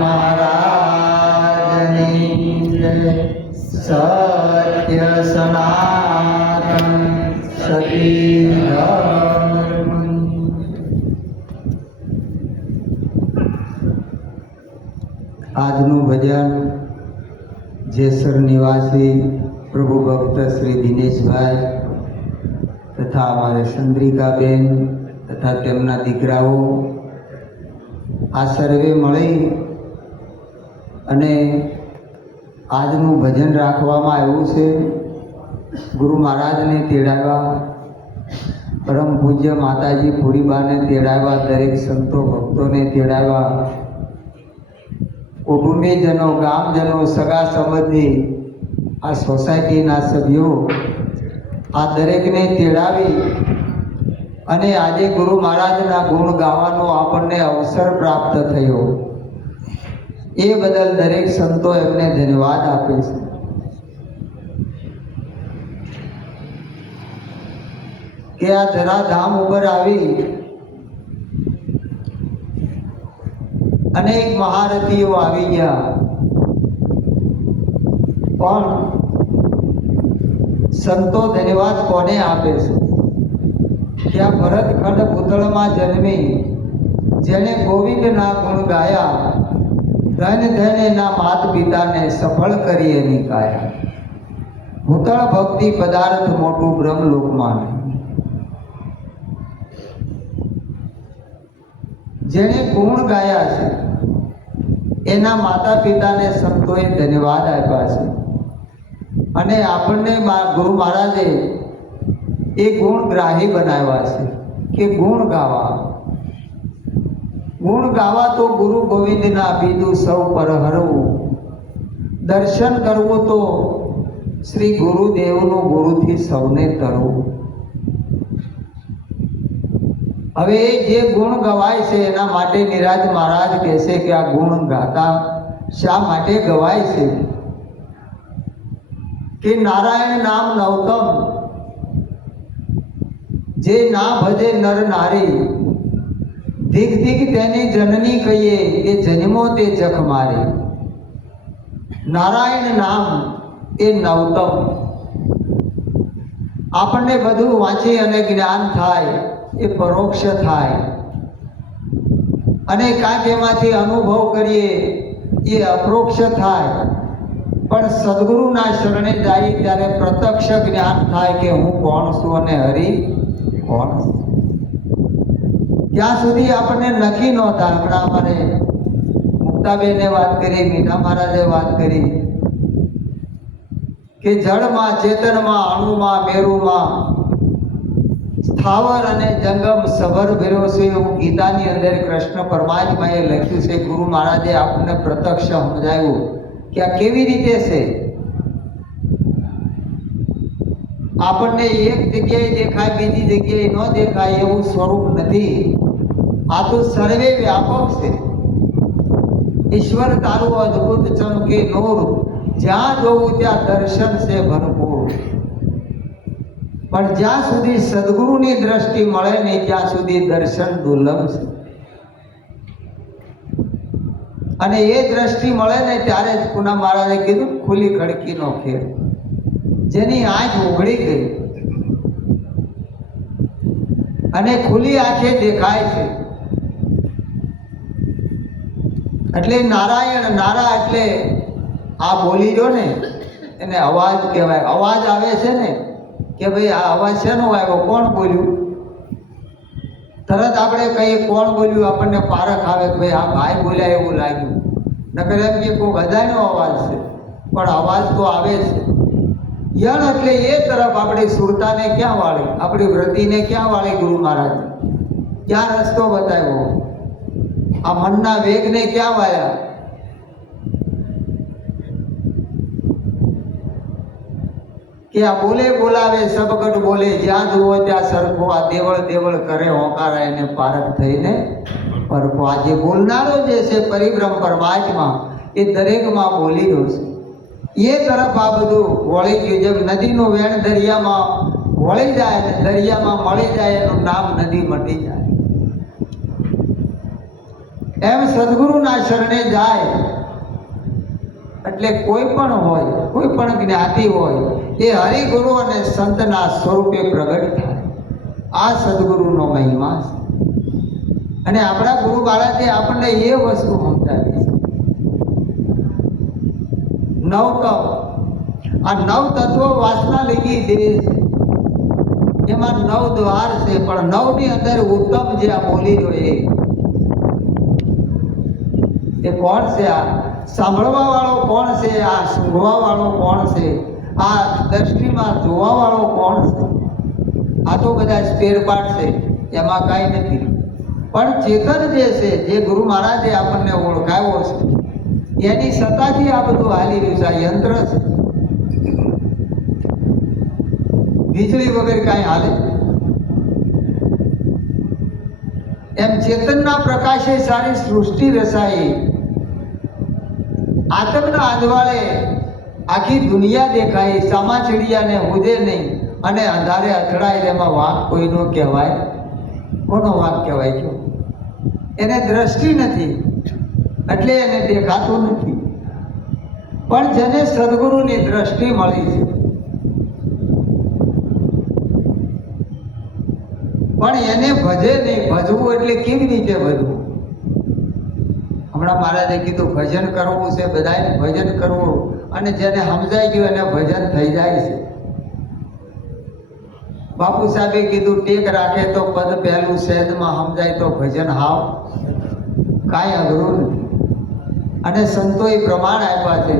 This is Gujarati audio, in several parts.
महाराजनी जय। सत्य सनातन सती धर्म। આજનું ભજન જેસર નિવાસી પ્રભુ ભક્ત શ્રી દિનેશભાઈ તથા અમારે ચંદ્રિકાબેન તથા તેમના દીકરાઓ આ સર્વે મળી અને આજનું ભજન રાખવામાં આવ્યું છે। ગુરુ મહારાજને તેડાવ્યા, પરમ પૂજ્ય માતાજી પૂરીબાને તેડાવ્યા, દરેક સંતો ભક્તોને તેડાવ્યા, કુટુંબીજનો, ગામજનો, સગા સંબંધી, આ સોસાયટીના સભ્યો આ દરેકને તેડાવી અને આજે ગુરુ મહારાજના ગુણ ગાવાનો આપણને અવસર પ્રાપ્ત થયો। એ બદલ દરેક સંતો એમને ધન્યવાદ આપે છે। કે આ ધરાધામ ઉપર આવી અનેક મહારથીઓ આવી ગયા, પણ સંતો ધન્યવાદ કોને આપે છે કે આ ભરતખંડ ભૂતળમાં જન્મી જેણે ગોવિંદના ગુણ ગાયા, ધન ધન એના માત પિતાને સફળ કરી એની કાયા। ભૂતળ ભક્તિ પદાર્થ મોટું બ્રહ્મલોકમાં, જેણે ગુણ ગાયા છે એના માતા પિતાને સંતોએ ધન્યવાદ આપ્યા છે અને આપણને ગુરુ મહારાજે એ ગુણગ્રાહી બનાવ્યા છે કે ગુણ ગાવા। ગુણ ગાવા તો ગુરુ ગોવિંદના બીજું સૌ પર હરવું, દર્શન કરવું તો શ્રી ગુરુદેવનું ગુરુથી સૌને તરવું। હવે જે ગુણ ગવાય છે એના માટે નિરાજ મહારાજ કહેશે કે આ ગુણ ગાતા શા માટે ગવાય છે કે નારાયણ નામ નવતમ, જે ના ભજે નર નારી, ધીક ધીક તેની જનની કહીએ કે જન્મો તે જખ મારી। નારાયણ નામ એ નવતમ, આપણને બધું વાંચી અને જ્ઞાન થાય એ પરોક્ષ થાય અને કાંઈક એમાંથી અનુભવ કરીએ એ અપરોક્ષ થાય, પણ સદગુરુના શરણે જાય ત્યારે પ્રત્યક્ષ જ્ઞાન થાય કે હું કોણ છું અને હરિ કોણ। ત્યાં સુધી આપણને નક્કી ન થાય। હમણાં અમારે મુક્તાબેને વાત કરી, મીઠા મહારાજે વાત કરી કે જળમાં, ચેતનમાં, અણુમાં, મેરુમાં સ્થાવર અને જંગમ સભર ભેરો છે એવું ગીતાની અંદર કૃષ્ણ પરમાત્માએ લખ્યું છે। ગુરુ મહારાજે આપણને પ્રત્યક્ષ સમજાવ્યું કે આ કેવી રીતે છે। આપણને એક જગ્યાએ દેખાય, બીજી જગ્યાએ ન દેખાય એવું સ્વરૂપ નથી। આ તો સર્વે વ્યાપક છે। ઈશ્વર તારું અદ્ભુત ચમકે નૂર, જ્યાં જોવું ત્યાં દર્શન છે ભરપૂર। પણ જ્યાં સુધી સદગુરુની દ્રષ્ટિ મળે નહીં ત્યાં સુધી દર્શન દુર્લભ છે। અને એ દ્રષ્ટિ મળે ને ત્યારે જ પૂનમ મહારાજે કીધું ખુલ્લી ખડકીનો ખેલ, જેની આંખ ઉઘડી ગઈ અને ખુલ્લી આંખે દેખાય છે। એટલે નારાયણ, નારા એટલે આ બોલી જો ને એને અવાજ કહેવાય। અવાજ આવે છે ને કે ભાઈ આ અવાજ શેનો આવ્યો, કોણ બોલ્યું, તરત આપણે કહીએ કોણ બોલ્યું, આપણને પારખ આવે કે ભાઈ આ ભાઈ બોલ્યા એવું લાગ્યું। નકર એમ કે કોઈ બધાનો અવાજ છે, પણ અવાજ તો આવે છે। યણ એટલે એ તરફ આપણી સુરતાને ક્યાં વાળી, આપણી વૃત્તિને ક્યાં વાળી ગુરુ મહારાજ ક્યાં રસ્તો બતાવ્યો, આ મનના વેગને ક્યાં વાળ્યા। કે આ બોલે બોલાવે સબગઢ બોલે, જ્યાં જુઓ ત્યાં સરખો, આ દેવળ દેવળ કરે હોકારા એને પારખ થઈને પરખો। આ જે બોલનારો જે છે પરિબ્રહ્મ પરમાત્મા એ દરેકમાં બોલી રહ્યો છે। એ તરફ આ બધું વળી ગયું। જેમ નદીનું વેણ દરિયામાં વળી જાય ને દરિયામાં મળી જાય એનું નામ નદી મટી જાય। એમ સદગુરુના શરણે જાય એટલે કોઈ પણ હોય, કોઈ પણ જ્ઞાતિ હોય, એ હરિગુરુ અને સંતના સ્વરૂપે પ્રગટ થાય. આ સદગુરુનો મહિમા છે. અને આપણા ગુરુ મહારાજે આપણને એ વસ્તુ સમજાવી છે. નવ તત્વ, આ નવ તત્વો વાસના લીધી દેહ છે, એમાં નવ દ્વાર છે, પણ નવની અંદર ઉત્તમ જે આ બોલી જોઈએ એ કોણ છે? આ સાંભળવા વાળો કોણ છે? આ સૂંઘવા વાળો કોણ છે? આ દ્રષ્ટિમાં જોવા વાળો કોણ છે? આ તો બધા સ્પેર પાર્ટ છે, એમાં કાંઈ નથી. પણ ચેતન જે છે, જે ગુરુ મહારાજે આપણને ઓળખાવ્યો છે, એની સત્તાથી આ બધું હાલી રહ્યું છે. આ યંત્ર છે, વીજળી વગર કાંઈ હાલે. એમ ચેતનના પ્રકાશે સારી સૃષ્ટિ રચાઈ. આતમના આંધવાળે આખી દુનિયા દેખાય. ચામાચીડિયાને ઉદે નહીં અને અંધારે અથડાય. એમાં વાંક કોઈનો કહેવાય? કોનો વાંક કહેવાય? જો એને દ્રષ્ટિ નથી એટલે એને દેખાતું નથી. પણ જેને સદગુરુની દ્રષ્ટિ મળી છે, પણ એને ભજે નહીં. ભજવું એટલે કેવી રીતે ભજવું? હમણાં મહારાજે કીધું ભજન કરવું છે, બધાને ભજન કરવું, અને જેને સમજાઈ ગયું એને ભજન થઈ જાય છે. બાપુ સાહેબે કીધું ટેક રાખે તો પદ પહેલું, સહેજમાં સમજાય તો ભજન હાવ કાંઈ અઘરું નથી. અને સંતોએ પ્રમાણ આપ્યા છે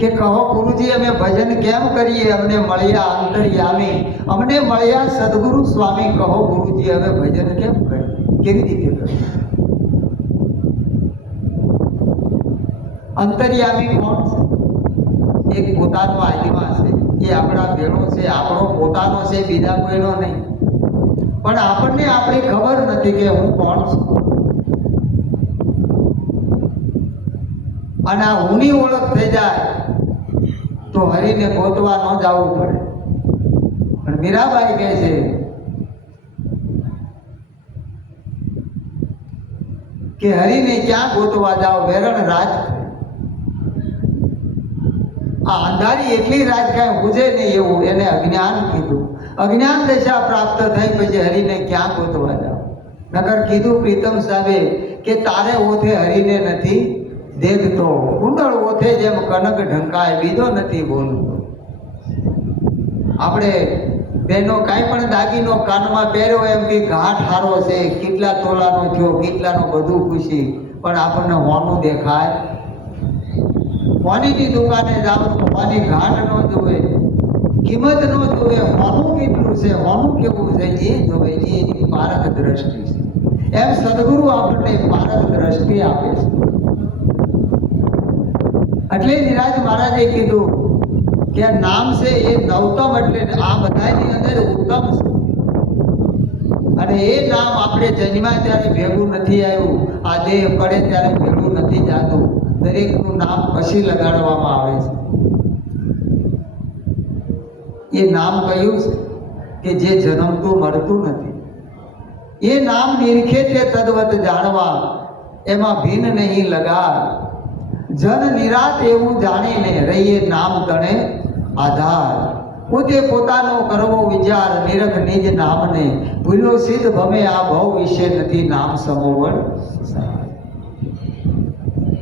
કે કહો ગુરુજી અમે ભજન કેમ કરીએ? અમને મળ્યા અંતર્યામી, અમને મળ્યા સદગુરુ સ્વામી. કહો ગુરુજી હવે ભજન કેમ કરીએ? કેવી રીતે કરીએ? અંતર્યામી કોણ છે? એક પોતાનો આત્મા છે, એ આપણા ભેળો છે, આપણો પોતાનો છે, બીજા કોઈનો નહીં. પણ આપણને આપણી ખબર નથી કે હું કોણ છું. અને આ હુંની ઓળખ થઈ જાય તો હરિને ગોતવા ન જવું પડે. પણ મીરાબાઈ કહે છે કે હરિને ક્યાં ગોતવા જાઓ? વેરણ રાજ. આ અંધારી એટલી રાજ કાંઈ પૂજે નહીં એવું એને અજ્ઞાન કીધું. અજ્ઞાન દશા પ્રાપ્ત થઈ પછી હરિને ક્યાં ગોતવા જાઓ? નકર કીધું પ્રીતમ સાહેબે કે તારે ઓથે હરિને નથી દેખતો, કુંડળ ઓથે જેમ કનક ઢંકાય, બીજો નથી બોલતો. આપણે બેનો કાંઈ પણ દાગીનો કાનમાં પહેર્યો એમ કે ઘાટ હારો છે, કેટલા તોલાનો થયો, કેટલાનો, બધું ખુશી, પણ આપણને હોનું દેખાય. હોનીની દુકાને જાવ તો હોની ઘાટ ન જોવે, કિંમત ન જોવે, હોનું કેટલું છે, હોનું કેવું છે એ જોવે. એની પારક દ્રષ્ટિ છે. એમ સદગુરુ આપણને પારક દ્રષ્ટિ આપે છે. એટલે નિરાજ મહારાજે કીધું કે નામ છે એ નવતમ, એટલે આ બધાની અંદર ઉત્તમ છે. અને એ નામ આપણે જન્મ્યા ત્યારે ભેગું નથી આવ્યું, આ દેહ પડે ત્યારે ભેગું નથી જાતું. દરેકનું નામ પછી લગાડવામાં આવે છે. એ નામ કયું છે કે જે જન્મતું મળતું નથી. એ નામ નિરખે તે તદ્વત જાણવા, એમાં ભિન્ન નહીં લગાર. જન નિરાત એવું જાણીને રહીએ નામ તણે આધાર. પોતે પોતાનો કરવો વિચાર, નિરખ નિજ નામને. ભૂલો સિદ્ધ ભમે આ ભવ વિશે નથી નામ સમોવડ.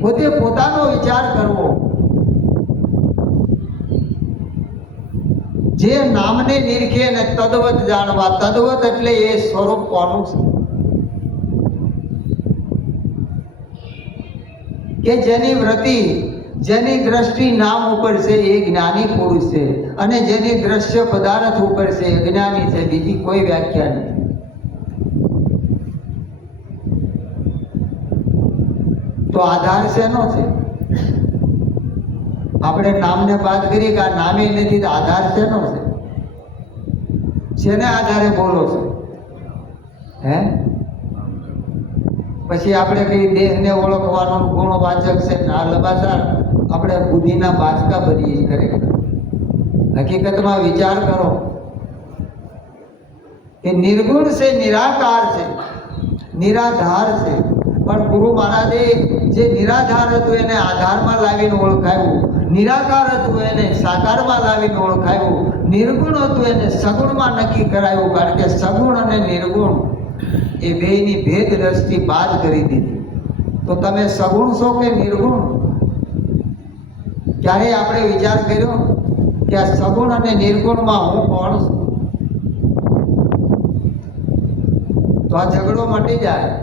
પોતે પોતાનો વિચાર કરવો, જે નામને નિરખે ને તદ્વત જાણવા. તદ્વત એટલે એ સ્વરૂપ કોનું છે કે જેની વૃત્તિ, જેની દ્રષ્ટિ નામ ઉપર છે એ જ્ઞાની પુરુષ છે, અને જેની દ્રશ્ય પદાર્થ ઉપર છે એ જ્ઞાની છે. બીજી કોઈ વ્યાખ્યા નથી. તો આધાર શેનો છે? આપણે નામને વાત કરીએ કે આ નામે નથી, તો આધાર શેનો છે? શેને આધારે બોલો છો? હે? પછી આપણે કઈ દેહને ઓળખવાનો ગુણવાચક છે, આ લબાસા આપણે બુદ્ધિના બાચકા ભરીએ. ખરેખર હકીકતમાં વિચાર કરો કે નિર્ગુણ છે, નિરાકાર છે, નિરાધાર છે, પણ ગુરુ મહારાજે જે નિરાધાર હતું એને આધારમાં લાવીને ઓળખાયું, નિરાકાર હતું એને સાકારમાં લાવીને ઓળખાયું, નિર્ગુણ હતું એને સગુણમાં નક્કી કરાયું. કારણ કે સગુણ અને નિર્ગુણ એ બેયની ભેદ દ્રષ્ટિ બાદ કરી દીધી. તો તમે સગુણ છો કે નિર્ગુણ? ક્યારે આપણે વિચાર કર્યો કે આ સગુણ અને નિર્ગુણમાં હું કોણ છું? તો આ ઝઘડો મટી જાય.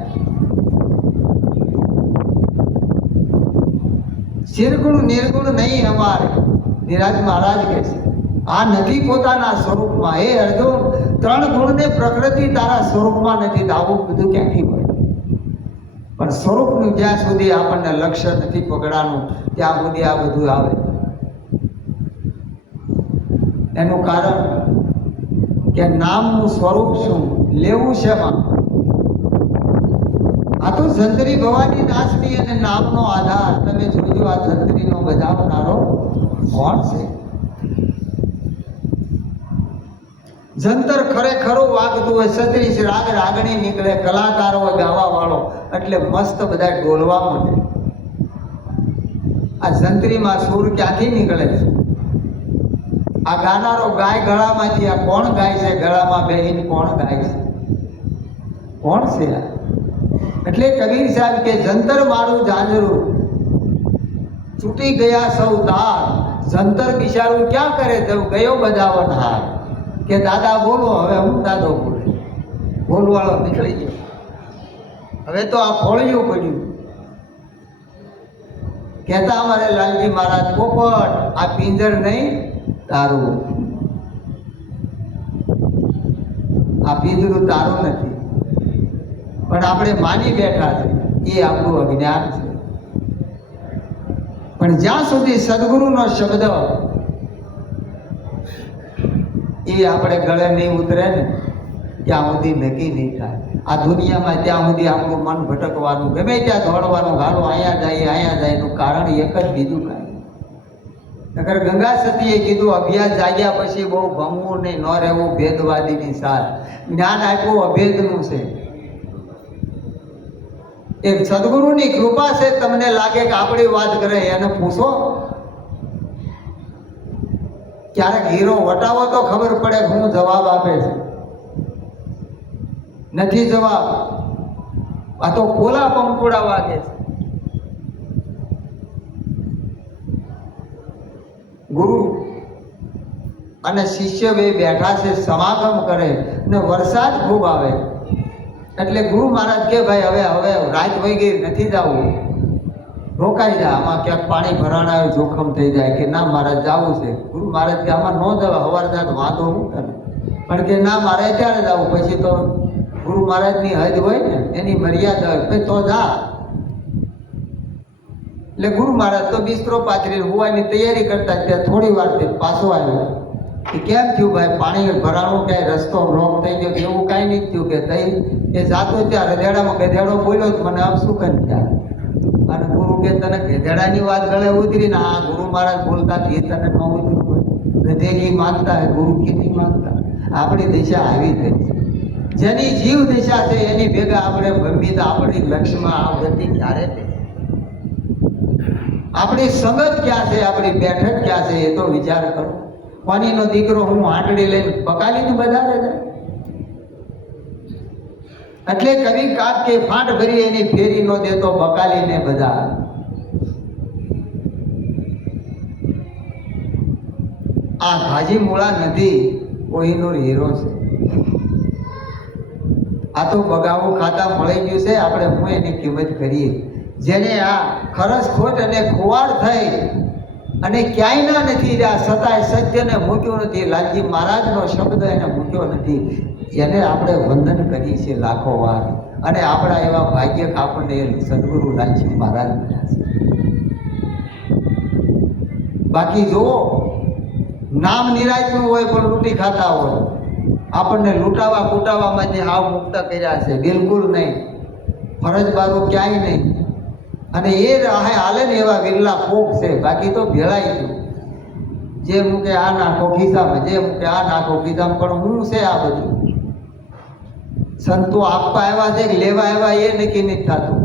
નિર્ગુણ નિર્ગુણ નહીં અમારે, નિરાજ મહારાજ કહે છે આ નથી પોતાના સ્વરૂપમાં. હે અર્જુન, 3 ગુણને પ્રકૃતિ તારા સ્વરૂપમાં નથી. આવું બધું ક્યાંથી હોય? પણ સ્વરૂપનું જ્યાં સુધી આપણને લક્ષ્ય નથી પકડાનું ત્યાં સુધી આ બધું આવે. એનું કારણ કે નામનું સ્વરૂપ શું, લેવું શેમાં? આ તો જંત્રી ભવાની દાસની અને નામનો આધાર. તમે જોજો આ જંત્રીનો બજાવનારો કોણ છે? જંતર ખરેખરો વાગતું હોય, 36 રાગ રાગણી નીકળે, કલાકાર હોય ગાવા વાળો, એટલે મસ્ત બધા ડોલવા માંડે. આ જંત્રીમાં સૂર ક્યાંથી નીકળે છે? આ ગાનારો ગાય ગળામાંથી. આ કોણ ગાય છે? ગળામાં બેહીને કોણ ગાય છે? કોણ છે આ? એટલે કબીર સાહેબ કે જંતર મારું જાંજરું, છૂટી ગયા સૌ તાર. જંતર બિચારું ક્યાં કરે? જવું ગયો બધાવન હાર. કે દાદા બોલો, હવે હું દાદો બોલે, બોલવાળો નીકળી ગયો. હવે તો આ ફોળિયું પડ્યું. કહેતા અમારે લાલજી મહારાજ, પોપટ આ પિંજર નહીં તારું, આ પિંજરું તારું નથી. પણ આપણે માની બેઠા છે, એ આપણું અજ્ઞાન છે. પણ જ્યાં સુધી સદગુરુનો શબ્દ એ આપણે ગળે નહીં ઉતરે ને ત્યાં સુધી નક્કી નહીં થાય. આ દુનિયામાં ત્યાં સુધી આપણું મન ભટકવાનું, ગમે ત્યાં દોડવાનું, હાલો અહીંયા જાય એનું કારણ એક જ, બીજું કાંઈ. નકર ગંગા સતીએ કીધું અભ્યાસ જાગ્યા પછી બહુ ભમવું નહીં, ન રહેવું ભેદવાદીની સાથ. જ્ઞાન આપ્યું અભેદનું છે. એક સદગુરુની કૃપા છે. તમને લાગે કે આપણી વાત કરે, એને પૂછો. ક્યારેક હીરો વટાવો તો ખબર પડે કે હું જવાબ આપે છે. નથી જવાબ, આ તો પોલા પંપુડા વાગે છે. ગુરુ અને શિષ્ય બે બેઠા છે, સમાગમ કરે ને વરસાદ ખૂબ આવે. એટલે ગુરુ મહારાજ કે ભાઈ હવે રાત વહી ગઈ, નથી જવું, રોકાઈ જા, આમાં ક્યાંક પાણી ભરાણ આવે, જોખમ થઈ જાય. કે ના મહારાજ જવું છે. ગુરુ મહારાજ કે આમાં ન જવા, હવાર જાત વાંધો હું કરે. પણ કે ના મારે ત્યારે જવું. પછી તો ગુરુ મહારાજની હદ હોય ને, એની મર્યાદા હોય, તો જા. એટલે ગુરુ મહારાજ તો બિસ્તરો પાથરી હોવાની તૈયારી કરતા ત્યાં થોડી વાર પાછો આવ્યો. કે કેમ થયું ભાઈ, પાણી ભરાણું, ક્યાંય રસ્તો બ્લોક થઈ ગયો? એવું કાંઈ નહીં થયું. કે તઈ એ જાતો ત્યાં રજેડામાં ગધેડો બોલ્યો, મને આમ શું કરી ત્યાં? અને ગુરુ કે તને ગધેડાની વાત ગળે ઉતરી ને? આ ગુરુ મહારાજ બોલતા એ તને ન ઉતર્યું. ગધેડી માનતા હે, ગુરુ કી નહીં માનતા. આપણી દિશા આવી ગઈ છે. જેની જીવ દિશા છે એની ભેગા આપણે ભમી તો આપણી લક્ષ્યમાં આ ગતિ ક્યારે થઈ? આપણી સંગત ક્યાં છે? આપણી બેઠક ક્યાં છે? એ તો વિચાર કરો. પાણીનો દીકરો હું આંટડી લઈને બકાલીને બજારે જાય. એટલે કવિ કાક કે ફાંટ ભરી એની ફેરી નો દેતો બકાલીને બજાર. આ ભાજી મૂળા નદી કોહિનૂર હીરો છે. આ તો બગાવું ખાતા મળી ગયું છે. આપણે હું એની કિંમત કરીએ. જેને આ ખરસ ખોટ અને ખોવાડ થઈ અને ક્યાંય ના નથી રહ્યા, છતાંય સત્યને મૂક્યું નથી. લાલજી મહારાજનો શબ્દ એને મૂક્યો નથી. એને આપણે વંદન કરીએ છીએ લાખો વાર. અને આપણા એવા ભાગ્ય આપણને સદગુરુ લાલજી મહારાજ મળ્યા છે. બાકી જુઓ, નામ નિરાયતું હોય પણ લૂંટી ખાતા હોય. આપણને લૂંટાવા કૂટાવામાંથી હાવ મુક્ત કર્યા છે? બિલકુલ નહીં. ફરજ બારું ક્યાંય નહીં. અને એ રાહે હાલે ને એવા વિરલા કોક છે. બાકી તો ભેળાઈ ગયું. જે મૂકે આ નાખો ખિસ્સામાં, જે મૂકે આ નાખો ખિસ્સામાં. પણ હું છે આ બધું? સંતો આપવા આવ્યા છે કે લેવા આવ્યા એ નક્કી નથી થતું.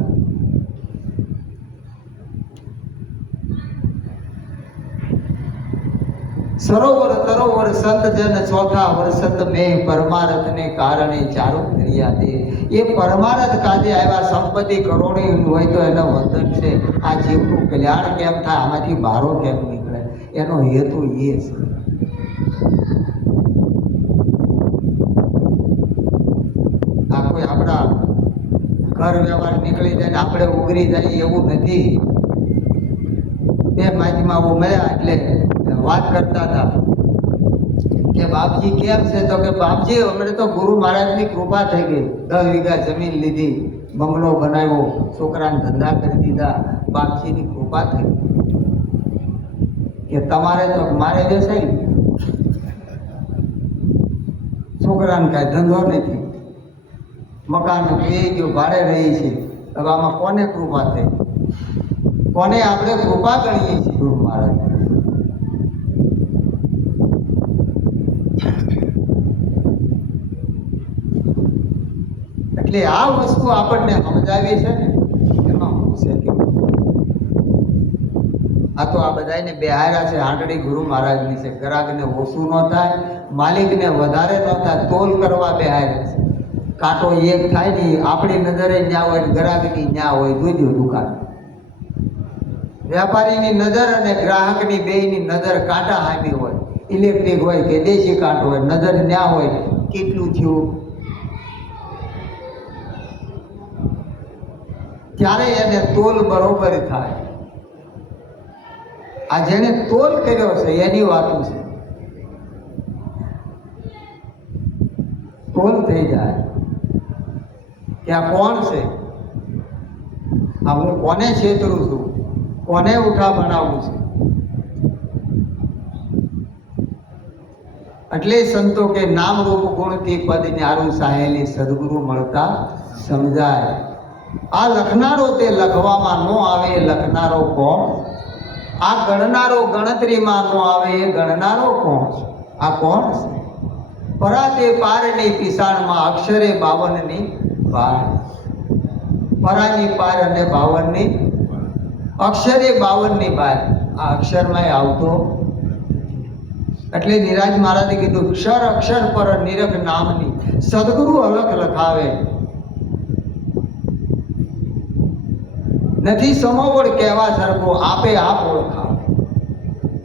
સરોવર તરોવર સંત જન ચોથા વર્ષત મેં પરમારથને કારણે ચારો કર્યા દે. એ પરમારથ કાજે આવ્યા. સંપત્તિ કરોડો હોય તો એનો વંદન છે. આ જીવનું કલ્યાણ કેમ થાય, આમાંથી બારો કેમ નીકળે, એનો હેતુ એ છે. આ કોઈ આપણા ઘર વ્યવહાર નીકળી જાય ને આપણે ઉઘરી જાય એવું નથી. બે માજીમાં મળ્યા એટલે વાત કરતા હતા કે બાપજી કેમ છે? તો કે બાપજી અમને તો ગુરુ મહારાજની કૃપા થઈ ગઈ. 10 વીઘા જમીન લીધી, બંગલો બનાવ્યો, છોકરાને ધંધા કરી દીધા. બાપજીની કૃપા થઈ. કે તમારે તો મારે બેસાય, છોકરાને કાંઈ ધંધો નથી, મકાન એ જો ભાડે રહી છે. હવે આમાં કોને કૃપા થઈ? કોને આપણે કૃપા ગણીએ છીએ? ગુરુ મહારાજ. એટલે આ વસ્તુ આપણને સમજાવી છે ને, એમાં છે કે આ તો આ બધાને બેહાર્યા છે. આંટડી ગુરુ મહારાજની છે. ગ્રાહકને ઓછું ન થાય, માલિકને વધારે ન થાય, તોલ કરવા બેહાર્યા છે. કાંટો એક થાય ને આપણી નજરે ન્યા હોય, ગ્રાહકની ન્યા હોય. જોજો દુકાન, વેપારીની નજર અને ગ્રાહકની બેયની નજર કાંટા હામી હોય. ઇલેક્ટ્રિક હોય કે દેશી કાંટો હોય, નજર ન્યા હોય. કેટલું થયું ત્યારે એને તોલ બરોબર થાય. આ જેને તોલ કર્યો છે એની વાતું છે. તોલ થઈ જાય કે આ કોણ છે, આ હું કોને છેતરું છું, કોને ઉઠા બનાવું છું. એટલે સંતો કે નામ રૂપ ગુણથી પદ ન્યારું સાહેલી સદગુરુ મળતા સમજાય. આ લખનારો તે લખવામાં ન આવે, લખનારો કોણ? આ ગણનારો ગણતરીમાં ન આવે, એ ગણનારો કોણ? આ કોણ છે? પરાતે પારની પિસાણમાં અક્ષરે 52ની પાર. પરાની પાર અને 52ની, અક્ષરે 52ની પાર. આ અક્ષરમાં આવતો. એટલે નિરાજ મહારાજે કીધું ક્ષર અક્ષર પર નિરખ નામની સદગુરુ અલખ લખાવે. નથી સમોવડ કહેવા સરખો, આપે આપ ઓળખાવે.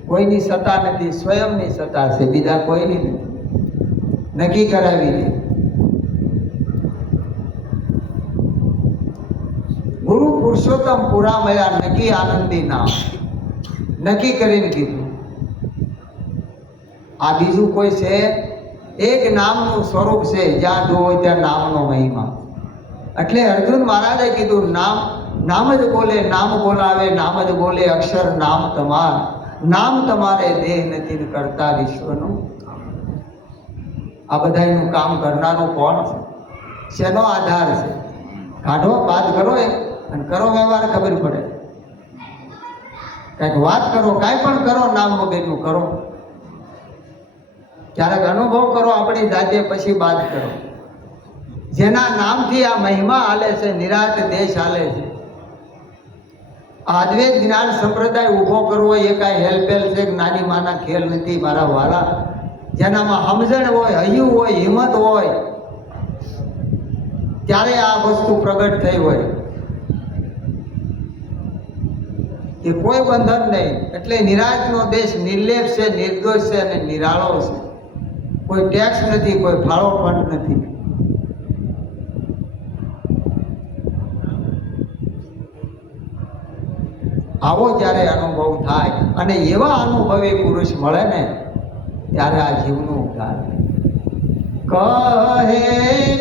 કોઈની સત્તા નથી, સ્વયંની સત્તા છે, બીજા કોઈની નથી. નક્કી કરાવી દે. ગુરુ પુરુષોત્તમ પુરા મળ્યા, નક્કી આનંદી નામ નક્કી કરીને કીધું. આ બીજું કોઈ છે? એક નામનું સ્વરૂપ છે, જ્યાં જો હોય ત્યાં નામનો મહિમા. એટલે અર્જુન મહારાજે કીધું નામ, નામ જ બોલે, નામ બોલાવે, નામ જ બોલે. અક્ષર નામ તમાર, નામ તમારે દેહ નથી કરતા વિશ્વનું. આ બધાનું કામ કરનારું કોણ છે? શેનો આધાર છે? કાઢો, વાત કરો અને કરો વ્યવહાર, ખબર પડે. કંઈક વાત કરો, કાંઈ પણ કરો, નામ વગરનું કરો. ક્યારેક અનુભવ કરો આપણી જાતે, પછી વાત કરો. જેના નામથી આ મહિમા હાલે છે, નિરાત દેશ હાલે છે. અદ્વૈત જ્ઞાન સંપ્રદાય ઊભો કરવો એ કાંઈ હેલપેલ છે, નાની માના ખેલ નથી મારા વાલા. જેનામાં સમજણ હોય, હૈયું હોય, હિંમત હોય, ત્યારે આ વસ્તુ પ્રગટ થઈ હોય. કે કોઈ બંધન નહીં. એટલે નિરાજનો દેશ નિર્લેપ છે, નિર્દોષ છે અને નિરાળો છે. કોઈ ટેક્સ નથી, કોઈ ફાળો ફંડ નથી. આવો જ્યારે અનુભવ થાય અને એવા અનુભવી પુરુષ મળે ને, ત્યારે આ જીવનું ઉદ્ધાર. કહે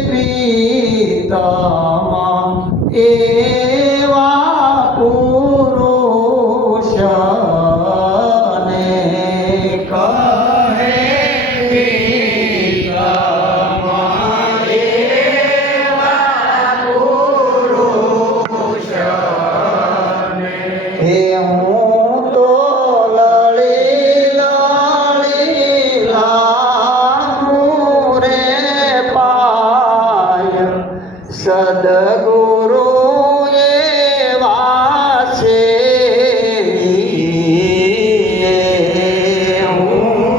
પ્રીતમ એવા પુરુષ ને, કહે સદગુરુ એવા છે, હું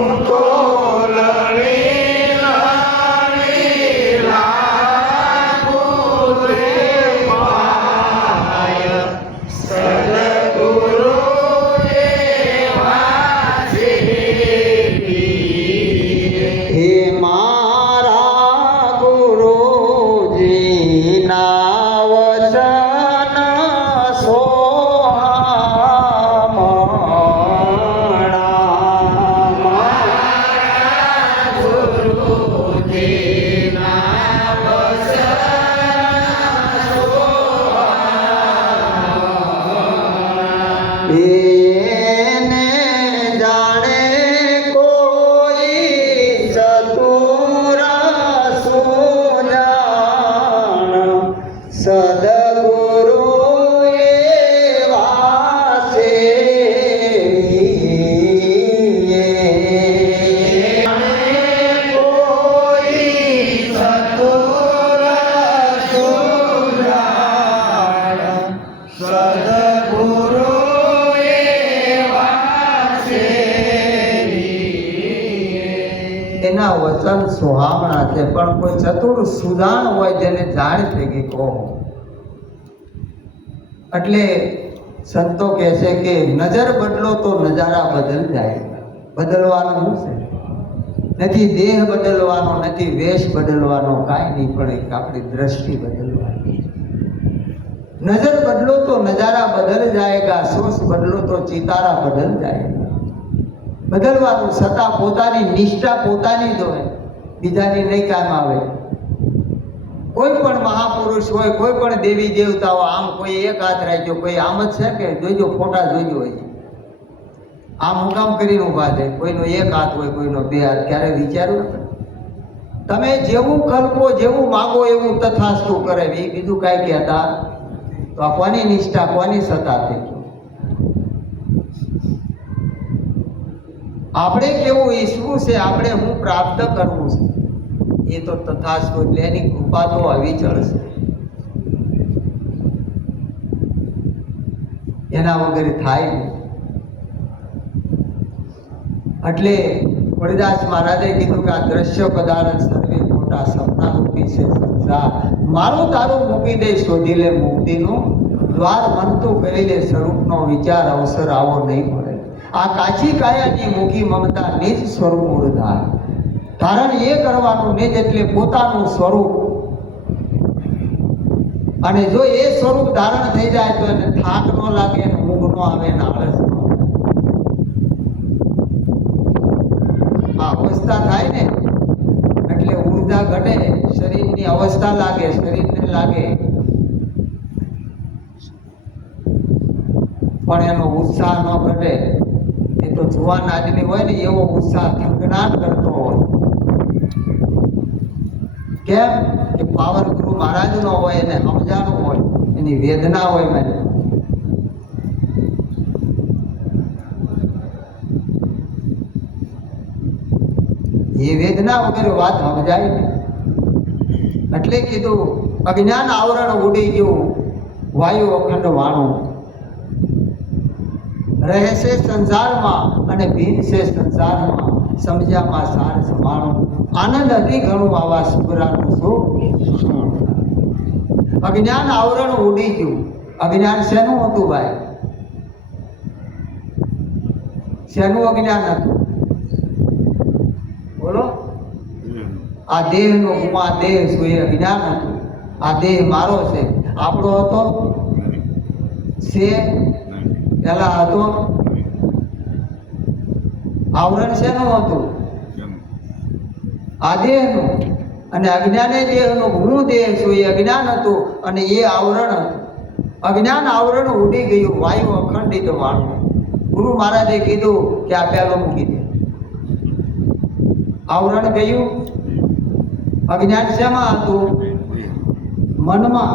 એને જાણે કોઈ ચતુર સુજાણ સદગુરુ એવા સેવીએ. કોઈ ચતુર સુજાણ સદગુરુ એના વચન સુહામણા છે, પણ કોઈ ચતુર સુદાન હોય જેને જાણ થઈ ગઈ કહો. એટલે સંતો કહે છે કે નજર બદલો તો નજારા બદલ જાય. બદલવાનું શું છે? નથી દેહ બદલવાનો, નથી વેશ બદલવાનો, કાંઈ નહીં, પણ એક આપણી દ્રષ્ટિ બદલવાની. નજર બદલો તો નજારા બદલ જાયગા, સોચ બદલો તો ચિતારા બદલ જાયગા. બદલવાનું, છતાં પોતાની નિષ્ઠા પોતાની જ હોય, બીજાની નહીં કામ આવે. કોઈ પણ મહાપુરુષ હોય, કોઈ પણ દેવી દેવતાઓ, આમ કોઈ એક હાથ રાખ્યો, કોઈ આમ જ છે કે જોઈજો, ફોટા જોઈજો હોય આમ હુકામ કરીને ઊભા થાય. કોઈનો એક હાથ હોય, કોઈનો બે હાથ. ક્યારે વિચાર્યું? તમે જેવું કલ્પો, જેવું માગો એવું તથાસ્તુ કરે. એ બીજું કાંઈ કહેતા તો આ કોની નિષ્ઠા, કોની સત્તા થઈ? આપણે કેવું ઈચ્છવું છે, આપણે હું પ્રાપ્ત કરવું છે, એ તો તથાસ્તુ. એટલે એની કૃપા તો અવિચળ છે, એના વગર થાય નહીં. એટલે હરિદાસ મહારાજે કીધું કે આ દ્રશ્ય પદાર્થ સર્વે મોટા સપના રૂપી છે સંસાર. મારું તારું મૂકી દે, શોધી લે મુક્તિનું દ્વાર. મનતું કરી લે, સ્વરૂપનો વિચાર અવસર આવો નહીં મળે. આ કાચી કાયાની મૂકી મમતા નિજ સ્વરૂપ ઉર્ધાર. ધારણ એ કરવાનું નિજ એટલે પોતાનું સ્વરૂપ. અને જો એ સ્વરૂપ ધારણ થઈ જાય તો એને થાક ન લાગે, ઊંઘ ન આવે, આળસ ન. આ અવસ્થા થાય ને એટલે ઉર્જા ઘટે, શરીરની અવસ્થા લાગે, શરીરને લાગે, પણ એનો ઉત્સાહ ન ઘટે. એ તો જુવાન આદમી હોય ને એવો ઉત્સાહ થકનાર કરતો હોય. કેમ કે પાવર ગુરુ મહારાજ નો હોય, એને સમજાણું હોય, એની વેદના હોય. મને એ વેદના વગર વાત સમજાય ને. એટલે કીધું અજ્ઞાન આવરણ ઉડી ગયું, વાયુ અખંડ વાણું. રહેશે સંસારમાં અને ભીન છે સંસારમાં, સમજ્યામાં સાર સમાણું. આનંદ અતિ ઘણું આવા સુગરાનું સુખ. અજ્ઞાન આવરણ ઉડી ગયું. અજ્ઞાન શેનું હતું ભાઈ? શેનું અજ્ઞાન હતું? બોલો. આ દેહનો હું આ દેહ છું એ અજ્ઞાન હતું. આ દેહ મારો છે, આપણો હતો છે પેલા હતો. આવરણ શેનું હતું? આ દેહનું. અને અજ્ઞાને દેહનું, હું દેહ છું એ અજ્ઞાન હતું, અને એ આવરણ હતું. અજ્ઞાન આવરણ ઉડી ગયું, વાયુ અખંડિત વાણું. ગુરુ મહારાજે કીધું કે આ પહેલો મૂકી દે. આવરણ ગયું. અજ્ઞાન શેમાં હતું? મનમાં.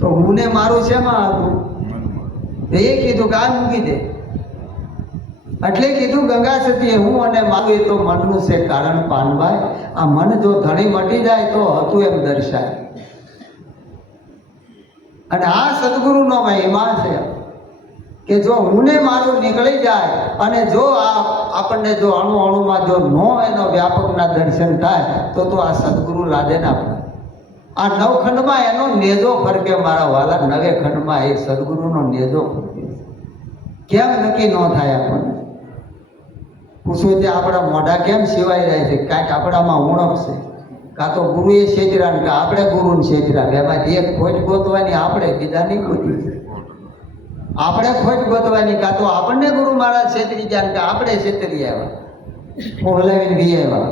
તો હું ને મારું શેમાં હતું? એ કીધું કે આ મૂકી દે. એટલે કીધું ગંગા સતીએ હું અને મારું એ તો મનનું છે કારણ પાનભાઈ. આ મન જો ધણી મટી જાય તો હતું એમ દર્શાય. અને આ સદગુરુનો મહિમા છે કે જો હું ને મારું નીકળી જાય, અને જો આપણને જો અણુ અણુમાં જો નો એનો વ્યાપકના દર્શન થાય તો આ સદગુરુ લાદે ના પડે. આ નવખંડમાં એનો નેજો ફરકે મારા વાલા. નવે ખંડમાં એ સદગુરુનો નેજો ફરકે. કેમ નક્કી ન થાય આપણને? પૂછો તે આપણા મોઢા કેમ સિવાય જાય છે? કાંઈક આપણામાં ઉણપ છે. કાં તો ગુરુએ છેતરા, કે આપણે ગુરુને છેતરા. એમાંથી એક ખોટ ગોતવાની આપણે, બીજા નહીં ગોતી. આપણે ખોટ ગોતવાની, કાં તો આપણને ગુરુ મહારાજ છેતરી ગયા, કે આપણે છેતરી આવ્યા, મોહલાવીને વી આવ્યા.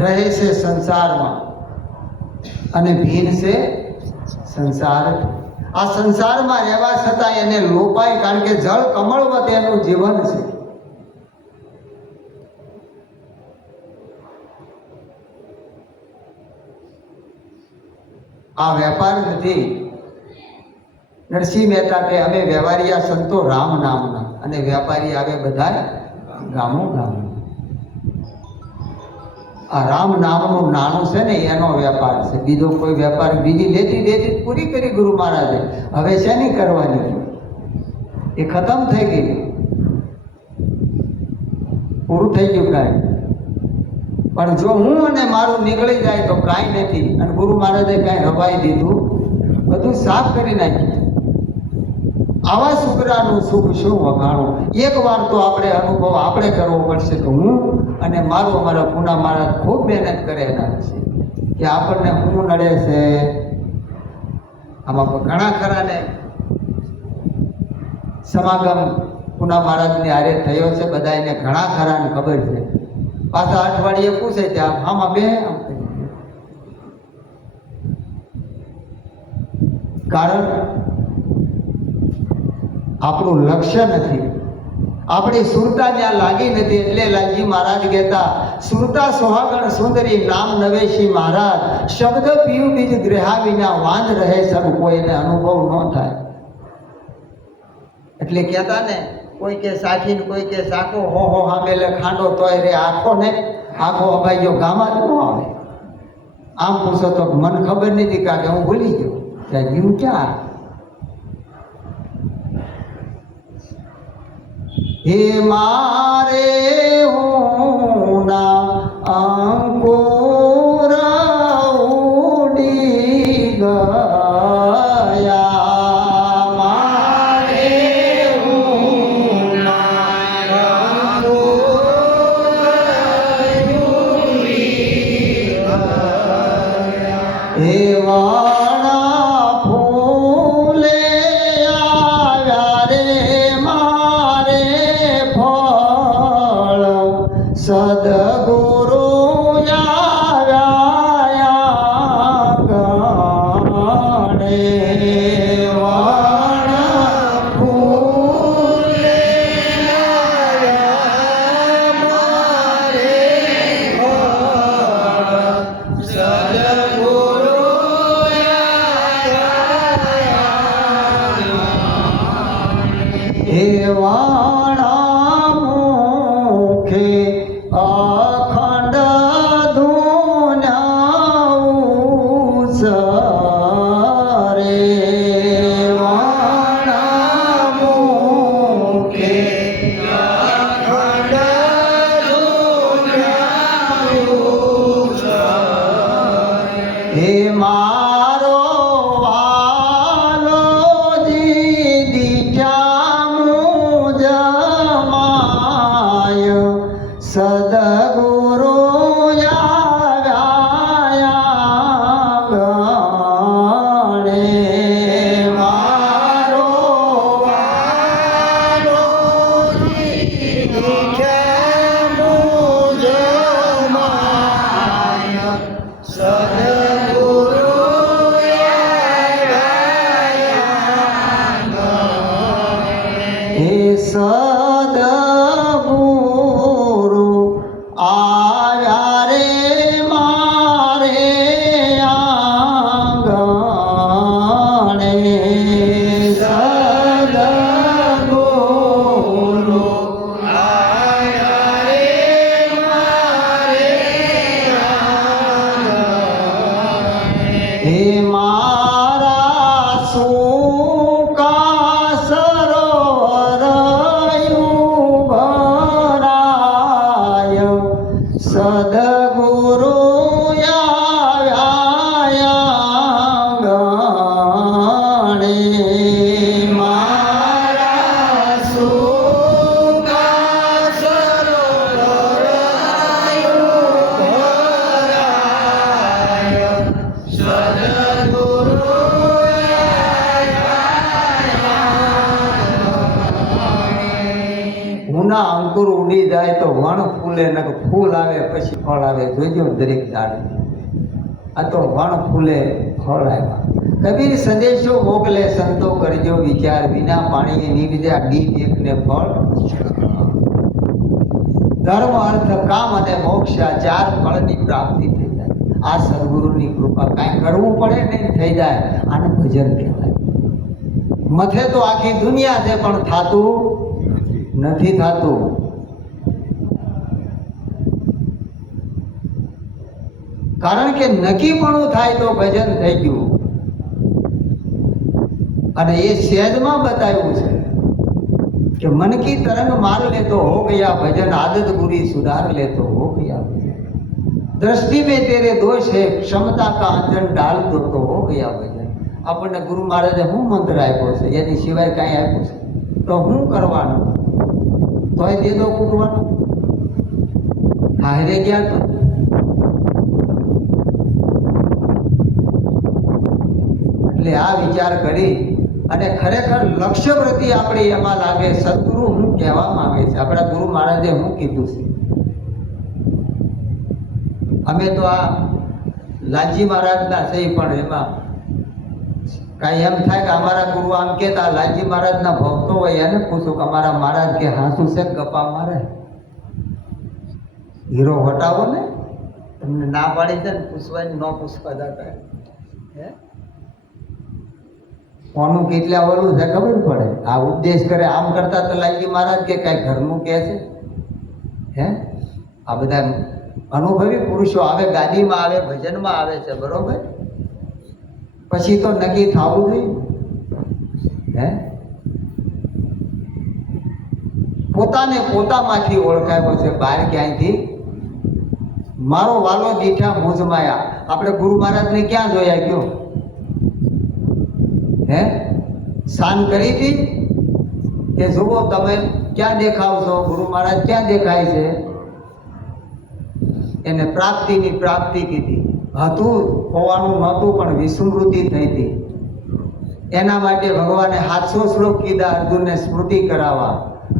રહે છે સંસારમાં અને ભીન છે સંસાર. આ સંસારમાં રહેવા છતાં એને લોપાય, કારણ કે જળ કમળવત એનું જીવન છે. આ વેપાર નથી. નરસિંહ મહેતા કે અમે વ્યવહારિયા સંતો રામ નામના અને વેપારી આવે બધા ગામો ગામના. આ રામ નામનું નાણું છે ને એનો વેપાર છે, બીજો કોઈ વેપાર. બીજી લેતી પૂરી કરી ગુરુ મહારાજે. હવે શેની કરવાની? એ ખતમ થઈ ગઈ, પૂરું થઈ ગયું કાંઈ. પણ જો હું અને મારું નીકળી જાય તો કાંઈ નથી. અને ગુરુ મહારાજે કાંઈ રવાઈ દીધું, બધું સાફ કરી નાખ્યું. આવા છોકરાનું સુખ શું વખાણું. એક વાર તો આપણે અનુભવ આપણે કરવો પડશે. તો હું અને મારું, અમારા પૂના મહારાજ ખૂબ મહેનત કરેલા છે કે આપણને શું નડે છે. આમાં ઘણા ખરાને સમાગમ પૂના મહારાજની હારે થયો છે, બધા એને ઘણા ખરાને ખબર છે. પાછા અઠવાડિયે પૂછે કે આમાં બે, કારણ આપણું લક્ષ્ય નથી, આપણી સુરતા જ્યાં લાગી નથી. એટલે લાલજી મહારાજ કહેતા, સુરતા સોહાગણ સુંદરી નામ નવેશી મહારાજ, શબ્દ પીયું બીજ ગ્રહા વિના વાંધ રહે સબ કોઈને અનુભવ ન થાય. એટલે કહેતા ને, કોઈ કે સાખીને કોઈ કે સાખો હો હામેલે ખાંડો તોય રે આખો ને આખો અભાઈ ગયો ગામા જ ન આવે. આમ પૂછો તો મને ખબર નથી, કારણ કે હું ભૂલી ગયો ત્યાં ગયું ક્યાં. હે મારે હું ના અંકુર ઉડી ગયા, મારે હું ના અંકુર ઉડી ગયા. હે વાણા ફૂલે આવ્યા રે સદગુરુ આવ્યા ગાણે, વાણ ફૂલે આવ્યા મારે સદગુરુ આવ્યા. હે વાણા મુખે અખંડ ધૂન્યા સરે, વાણા મુખે અખંડ ધૂન્યા. હે મારો વાલો જીદી જામું જમાય, સદગુરુ આવ્યા ગાણે, મારો વાલો જામું જમાય, સદગુરુ આવ્યા ગાણે. હે સદગુરુ આવ્યા રે મારે આંગણે, સદગુરુ આવ્યા રે મારે આંગણે. હે મારા સુકા સરોવર ભરાય, સદગુરુ આવ્યા ગાણે, મારા સુકા સરોવર ભરાય, સદગુરુ આવ્યા. હુના અંકુર ઉડી જાય તો વણ ફૂલ ફૂલે ને ફૂલ આવે પછી ફળ આવે. જોજો દરેક ઝાડ, આ તો વણ ફૂલે ફળ આવ્યા. કબીર સંદેશો મોકલે સંતો કરજો વિચાર, વિના પાણીએ નીવજ્યા ગીત એકને ફળ. ધર્મ અર્થ કામ અને મોક્ષ આ ચાર ફળની પ્રાપ્તિ થઈ જાય. આ સદગુરુની કૃપા. કાંઈ કરવું પડે નહીં, થઈ જાય. આને ભજન કહેવાય. મથે તો આખી દુનિયા છે પણ થાતું નથી થાતું. કારણ કે નક્કીપણું થાય તો ભજન થઈ ગયું. અને એ સહેજમાં બતાવ્યું છે कि मन की तरंग मार ले तो हो गया भजन, आदत बुरी सुधार ले तो हो गया भजन, दृष्टि में तेरे दोष है क्षमता का अंजन डाल दो तो हो गया भजन. આપણને ગુરુ મહારાજે હું મંત્ર આપ્યો છે, એની સિવાય કાંઈ આપ્યું છે તો હું કરવાનું? તોય દે દો કૂટવાનું. હારે ગયા તો એટલે આ વિચાર કરી અને ખરેખર લક્ષ્ય પ્રતિ આપણે એમાં લાગે સદગુરુ હું કહેવા માંગે છે, આપણા ગુરુ મહારાજે હું કીધું છે. અમે તો આ લાલજી મહારાજના છે, પણ એમાં કાંઈ એમ થાય કે અમારા ગુરુ આમ કહેતા, લાલજી મહારાજના ભક્તો હોય એને પૂછું કે અમારા મહારાજ કે હાસુ છે ગપ્પા મારે, હીરો હટાવો ને, તમને ના પાડી છે ને પૂછવાની, ન પૂછવા જતા હે કોનું કેટલા ઓલું છે ખબર પડે. આ ઉપદેશ કરે આમ કરતા તો લાલજી મહારાજ કે કાંઈ ઘરનું કહે છે હે. આ બધા અનુભવી પુરુષો આવે, ગાદીમાં આવે, ભજનમાં આવે છે, બરોબર. પછી તો નક્કી થવું જોઈએ હે. પોતાને પોતામાંથી ઓળખાયો છે, બહાર ક્યાંયથી. મારો વાલો દીઠા મુજમાયા. આપણે ગુરુ મહારાજને ક્યાં જોયા ગયો હે? શાન કરી હતી કે જુઓ તમે ક્યાં દેખાવ છો, ગુરુ મહારાજ ક્યાં દેખાય છે? એને પ્રાપ્તિની પ્રાપ્તિ કીધી. હતું હોવાનું નહોતું પણ વિસ્મૃતિ થઈ હતી. એના માટે ભગવાને 700 શ્લોક કીધા અર્જુનને સ્મૃતિ કરાવવા.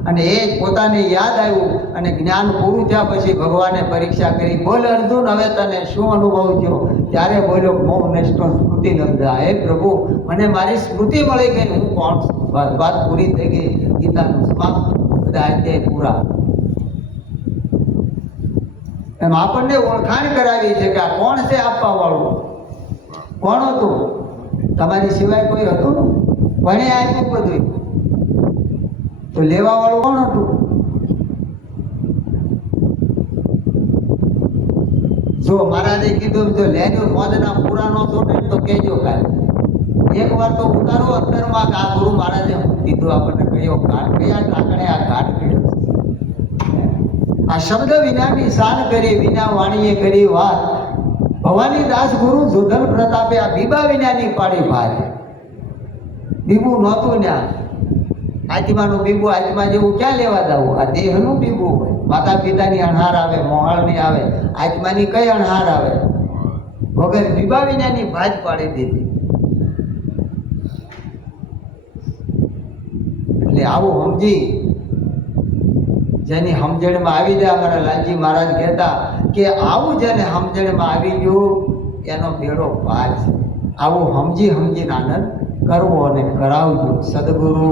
અને એ પોતાને યાદ આવ્યું અને જ્ઞાન પૂરું થયા પછી ભગવાને પરીક્ષા કરી, બોલ અર્જુન હવે તને શું અનુભવ થયો? ત્યારે બોલ્યો મોહ નષ્ટો સ્મૃતિ લબ્ધા. હે પ્રભુ, મને મારી સ્મૃતિ મળી ગઈ, હું કોણ છું? વાત પૂરી થઈ ગઈ. ગીતાનું સમાપ્ત, બધા અધ્યાય પૂરા. એમ આપણને ઓળખાણ કરાવી છે કે આ કોણ છે આપવા વાળું? કોણ હતું? તમારી સિવાય કોઈ હતું? કોણે આપ્યું બધું? તો લેવા વાળું કોણ હતું? જો મહારાજે કીધું જો લેજો મોજના પુરાણો છોડે તો કહેજો કાંઈ. એક વાર તો ઉતારો અંતરમાં આ ગુરુ મહારાજે કીધું આપણને, કયો ઘાટ, કયા ટાંકણે આ ઘાટ કર્યો. આ શબ્દ વિનાની શાન કરી, વિના વાણીએ કરી વાત. ભવાની દાસ ગુરુ જોધન પ્રતાપે આ બીબા વિનાની પાડી ભાર. બીબુ નહોતું ત્યાં. આત્માનું બીબું આત્મા જેવું ક્યાં લેવા દઉં? આ દેહનું બીબું હોય. માતા પિતાની અણહાર આવે, મોહાળની આવે, આત્માની કઈ અણહાર આવે? વગર બીબા વિનાની ભાજ પાડી દીધી. એટલે આવું સમજી જેની સમજણમાં આવી જાય, અમારા લાલજી મહારાજ કહેતા કે આવું જેને સમજણમાં આવી ગયું એનો બેડો પાર છે. આવું સમજીને આનંદ કરવો અને કરાવજો. સદગુરુ